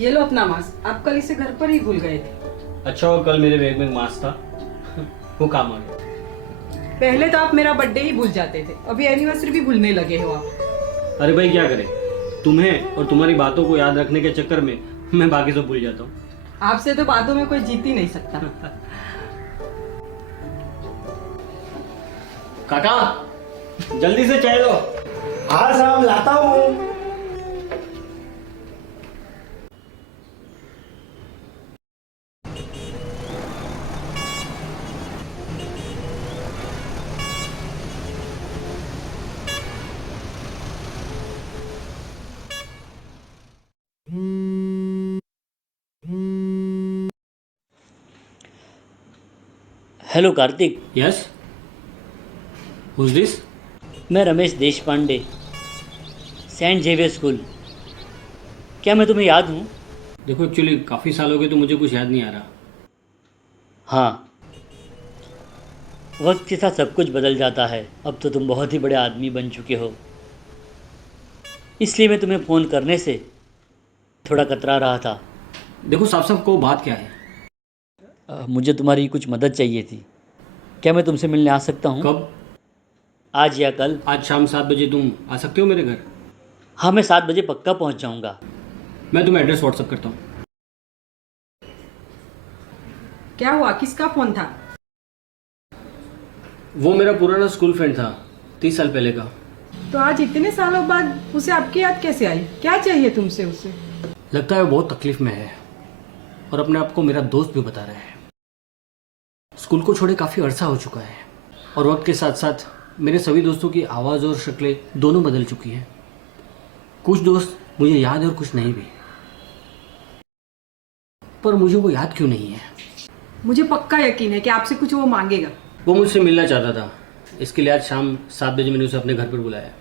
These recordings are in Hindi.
ये लो अपना मास्क। आप कल इसे घर पर ही भूल गए थे। अच्छा वो कल मेरे बैग में मास्क था वो काम आ गया। पहले तो आप मेरा बर्थडे ही भूल जाते थे, अभी एनिवर्सरी भी भूलने लगे हो आप। अरे भाई क्या करें, तुम्हें और तुम्हारी बातों को याद रखने के चक्कर में मैं बाकी सब भूल जाता हूँ। आपसे तो बातों में कोई जीत ही नहीं सकता। काका जल्दी से चाय लो। हाँ साहब लाता हूँ। Hello Kartik. Yes, who's this? मैं रमेश देश पांडे, सेंट जेवियर स्कूल। क्या मैं तुम्हें याद हूँ? देखो एक्चुअली काफ़ी साल हो गए तो मुझे कुछ याद नहीं आ रहा। हाँ, वक्त के साथ सब कुछ बदल जाता है। अब तो तुम बहुत ही बड़े आदमी बन चुके हो, इसलिए मैं तुम्हें फ़ोन करने से थोड़ा कतरा रहा था। देखो साफ साफ को बात क्या है? मुझे तुम्हारी कुछ मदद चाहिए थी। क्या मैं तुमसे मिलने आ सकता हूँ? कब? आज या कल। आज शाम 7 बजे तुम आ सकते हो मेरे घर? हाँ, मैं 7 बजे पक्का पहुँच जाऊँगा। मैं तुम्हें एड्रेस व्हाट्सअप करता हूँ। क्या हुआ, किसका फोन था? वो मेरा पुराना स्कूल फ्रेंड था, 30 साल पहले का। तो आज इतने सालों बाद उसे आपकी याद कैसे आई? क्या चाहिए तुमसे उसे? लगता है वो बहुत तकलीफ में है और अपने आप को मेरा दोस्त भी बता रहा है। स्कूल को छोड़े काफ़ी अरसा हो चुका है और वक्त के साथ साथ मेरे सभी दोस्तों की आवाज़ और शक्लें दोनों बदल चुकी हैं। कुछ दोस्त मुझे याद है और कुछ नहीं भी, पर मुझे वो याद क्यों नहीं है? मुझे पक्का यकीन है कि आपसे कुछ वो मांगेगा। वो मुझसे मिलना चाहता था, इसके लिए आज शाम 7 बजे मैंने उसे अपने घर पर बुलाया।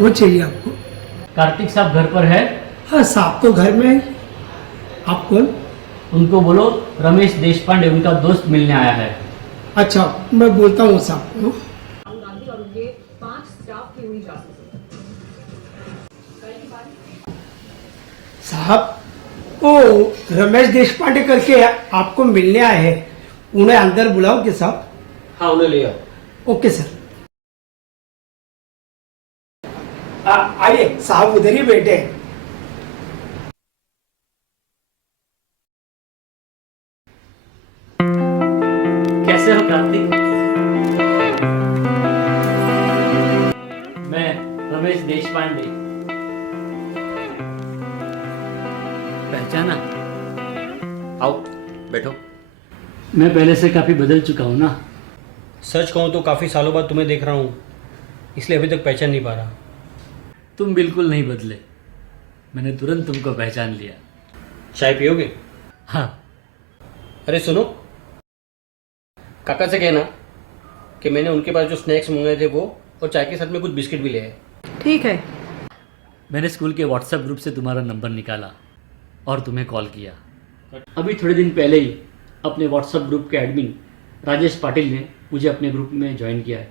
वो चाहिए आपको? कार्तिक साहब घर पर है? हाँ साहब तो घर में है। आप कौन? उनको बोलो रमेश देश पांडे उनका दोस्त मिलने आया है। अच्छा मैं बोलता हूँ साहब को। साहब ओ रमेश देश पांडे करके आपको मिलने आए हैं, उन्हें अंदर बुलाओगे साहब? हाँ उन्हें ले आओ। Okay sir. आइए साहब उधर ही बैठे हैं। कैसे हो कार्तिक? मैं रमेश देश पांडे। पहचाना? आओ बैठो। मैं पहले से काफ़ी बदल चुका हूँ ना। सच कहूँ तो काफ़ी सालों बाद तुम्हें देख रहा हूँ, इसलिए अभी तक पहचान नहीं पा रहा। तुम बिल्कुल नहीं बदले, मैंने तुरंत तुमको पहचान लिया। चाय पियोगे? हाँ। अरे सुनो, काका से कहना कि मैंने उनके पास जो स्नैक्स मंगाए थे वो और चाय के साथ में कुछ बिस्किट भी ले आए। ठीक है। मैंने स्कूल के व्हाट्सएप ग्रुप से तुम्हारा नंबर निकाला और तुम्हें कॉल किया। अभी थोड़े दिन पहले ही अपने व्हाट्सएप ग्रुप के एडमिन राजेश पाटिल ने मुझे अपने ग्रुप में ज्वाइन किया है।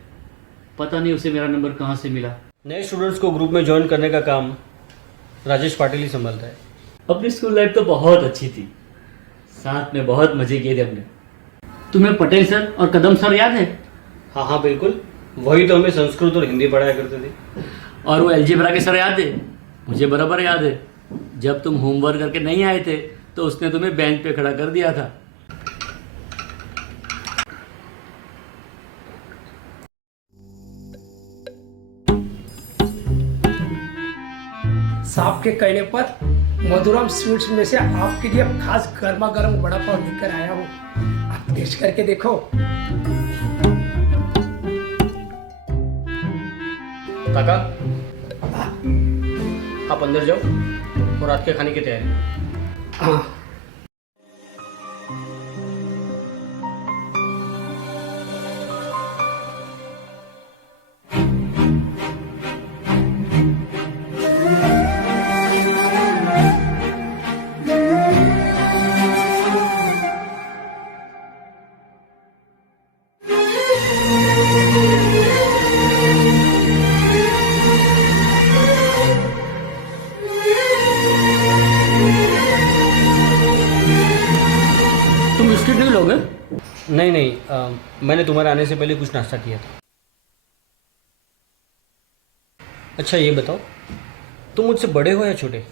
पता नहीं उसे मेरा नंबर कहाँ से मिला। नए स्टूडेंट्स को ग्रुप में ज्वाइन करने का काम राजेश पाटिल ही संभालता है। अपनी स्कूल लाइफ तो बहुत अच्छी थी, साथ में बहुत मजे किए थे हमने। तुम्हें पटेल सर और कदम सर याद है? हाँ हाँ बिल्कुल, वही तो हमें संस्कृत और हिंदी पढ़ाया करते थे। और वो अलजेब्रा के सर याद है? मुझे बराबर याद है। जब तुम होमवर्क करके नहीं आए थे तो उसने तुम्हें बेंच पे खड़ा कर दिया था। साहब के कहने पर मधुरम स्वीट्स में से आपके लिए खास गर्मा गर्म वड़ा पाव लेकर आया हूँ, आप टेस्ट करके देखो। काका आप अंदर जाओ और रात के खाने की तैयारी। हाँ नहीं नहीं, मैंने तुम्हारे आने से पहले कुछ नाश्ता किया था। अच्छा ये बताओ, तुम मुझसे बड़े हो या छोटे?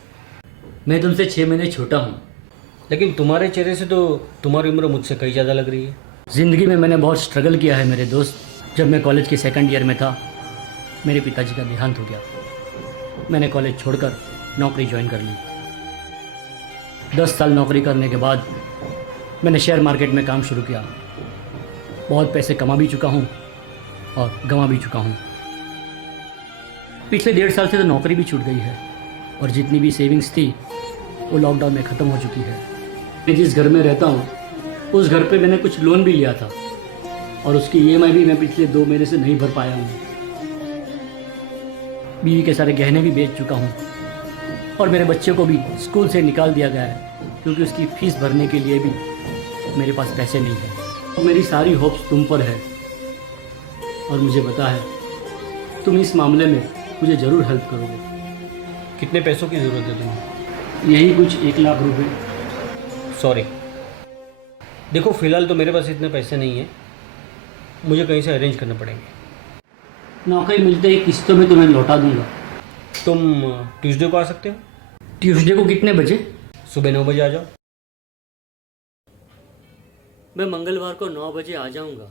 मैं तुमसे 6 महीने छोटा हूँ। लेकिन तुम्हारे चेहरे से तो तुम्हारी उम्र मुझसे कई ज़्यादा लग रही है। ज़िंदगी में मैंने बहुत स्ट्रगल किया है मेरे दोस्त। जब मैं कॉलेज के 2nd ईयर में था, मेरे पिताजी का देहांत हो गया। मैंने कॉलेज छोड़कर नौकरी ज्वाइन कर ली। 10 साल नौकरी करने के बाद मैंने शेयर मार्केट में काम शुरू किया। बहुत पैसे कमा भी चुका हूँ और गंवा भी चुका हूँ। पिछले 1.5 साल से तो नौकरी भी छूट गई है और जितनी भी सेविंग्स थी वो लॉकडाउन में ख़त्म हो चुकी है। मैं जिस घर में रहता हूँ उस घर पे मैंने कुछ लोन भी लिया था और उसकी EMI भी मैं पिछले 2 महीने से नहीं भर पाया हूँ। बीवी के सारे गहने भी बेच चुका हूँ और मेरे बच्चे को भी स्कूल से निकाल दिया गया है क्योंकि उसकी फ़ीस भरने के लिए भी मेरे पास पैसे नहीं है। मेरी सारी होप्स तुम पर है और मुझे पता है तुम इस मामले में मुझे ज़रूर हेल्प करोगे। कितने पैसों की ज़रूरत है तुम्हें? यही कुछ 1 लाख रुपए। सॉरी, देखो फ़िलहाल तो मेरे पास इतने पैसे नहीं हैं, मुझे कहीं से अरेंज करने पड़ेंगे। नौकरी मिलते ही किस्तों में तुम्हें लौटा दूंगा। तुम ट्यूसडे को आ सकते हो? ट्यूसडे को कितने बजे? सुबह 9 बजे आ जाओ। मैं मंगलवार को 9 बजे आ जाऊंगा।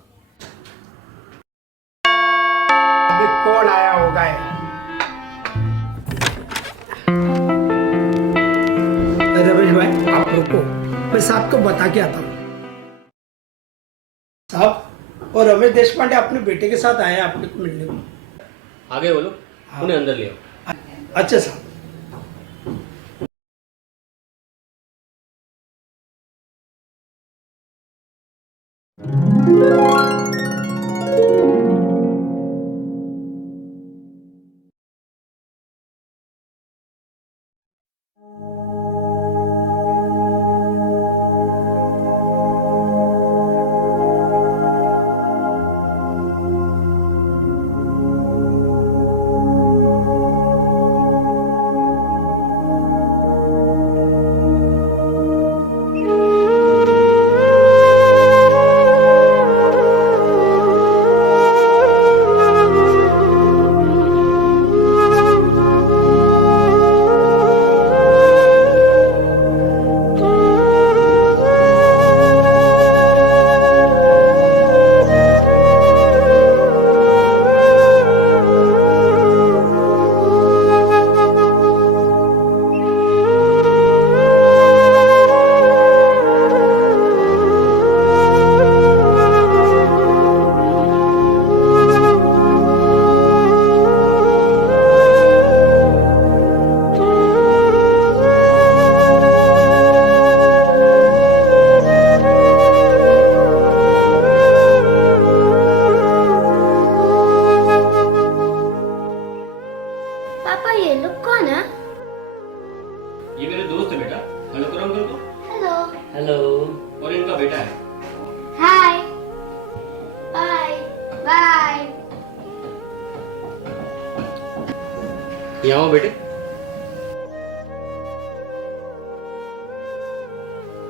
अभी कौन आया होगा है? रमेश भाई आप रुको, मैं साहब को बता के आता हूँ। साहब, और रमेश देशपांडे अपने बेटे के साथ आए हैं आपको मिलने को। आगे बोलो, उन्हें अंदर ले आओ। अच्छा साहब। पापा ये लोग कौन है? ये मेरे दोस्त है बेटा, हेलो करो अंकल को। हेलो। हेलो। और इनका बेटा है। हाय। Bye bye. यहाँ आओ बेटे।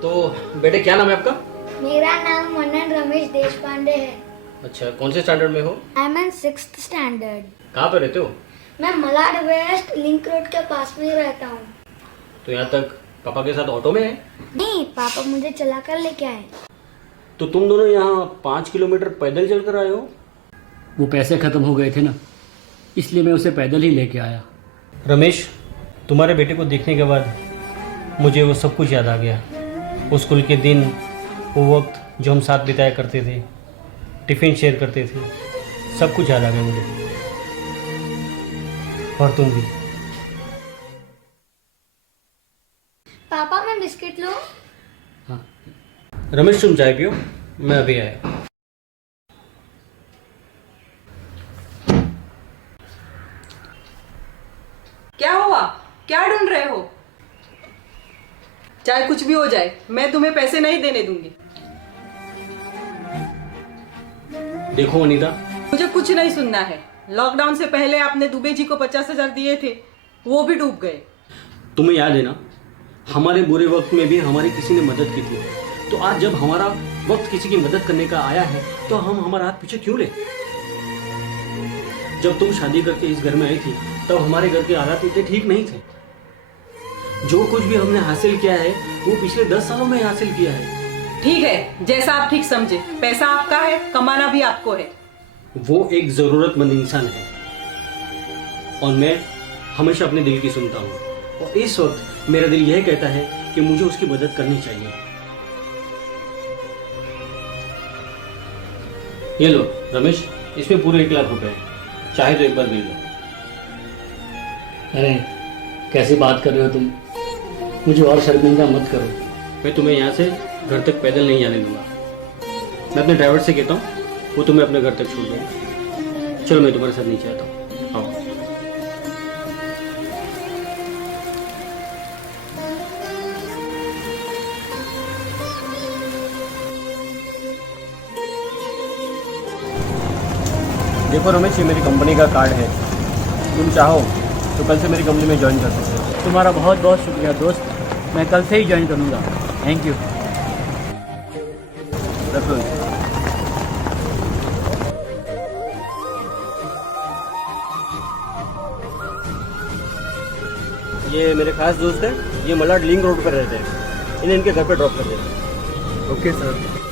तो बेटे क्या नाम है आपका? मेरा नाम मनन रमेश देशपांडे है। अच्छा, कौन से स्टैंडर्ड में हो? I am in 6th standard. कहाँ पे रहते हो? मैं मलाड वेस्ट लिंक रोड के पास में ही रहता हूँ। तो यहाँ तक पापा के साथ ऑटो में है? नहीं, पापा मुझे चला कर लेके आए। तो तुम दोनों यहाँ 5 किलोमीटर पैदल चलकर आए हो? वो पैसे ख़त्म हो गए थे ना, इसलिए मैं उसे पैदल ही लेके आया। रमेश, तुम्हारे बेटे को देखने के बाद मुझे वो सब कुछ याद आ गया। वो स्कूल के दिन, वो वक्त जो हम साथ बिताया करते थे, टिफ़िन शेयर करते थे, सब कुछ याद आ गया मुझे। और तुम भी। पापा मैं बिस्किट लूं? हाँ। रमेश तुम चाय पियो, मैं अभी आया। क्या हुआ? क्या ढूंढ रहे हो? चाहे कुछ भी हो जाए, मैं तुम्हें पैसे नहीं देने दूंगी। देखो अनीता, मुझे कुछ नहीं सुनना है। लॉकडाउन से पहले आपने दुबे जी को 50,000 दिए थे, वो भी डूब गए। तुम्हें याद है ना, हमारे बुरे वक्त में भी हमारी किसी ने मदद की थी। तो आज जब हमारा वक्त किसी की मदद करने का आया है तो हम हमारा हाथ पीछे क्यों ले? जब तुम शादी करके इस घर में आई थी तब हमारे घर के हालात इतने ठीक नहीं थे। जो कुछ भी हमने हासिल किया है वो पिछले 10 सालों में हासिल किया है। ठीक है, जैसा आप ठीक समझे। पैसा आपका है, कमाना भी आपको है। वो एक जरूरतमंद इंसान है और मैं हमेशा अपने दिल की सुनता हूँ, और इस वक्त मेरा दिल यह कहता है कि मुझे उसकी मदद करनी चाहिए। ये लो रमेश, इसमें पूरे 1 लाख रुपए हैं, चाहे तो एक बार मिल लो। अरे कैसी बात कर रहे हो तुम, मुझे और शर्मिंदा मत करो। मैं तुम्हें यहाँ से घर तक पैदल नहीं जाने दूंगा। मैं अपने ड्राइवर से कहता हूँ वो तुम्हें अपने घर तक छोड़ देगा। चलो मैं तुम्हारे साथ नीचे आता हूँ, आओ। देखो रमेश, ये मेरी कंपनी का कार्ड है, तुम चाहो तो कल से मेरी कंपनी में ज्वाइन कर सकते हो। तुम्हारा बहुत बहुत शुक्रिया दोस्त, मैं कल से ही ज्वाइन करूँगा। Thank you. रखो। ये मेरे खास दोस्त हैं, ये मलाड लिंक रोड पर रहते हैं, इन्हें इनके घर पे ड्रॉप कर देना। Okay sir.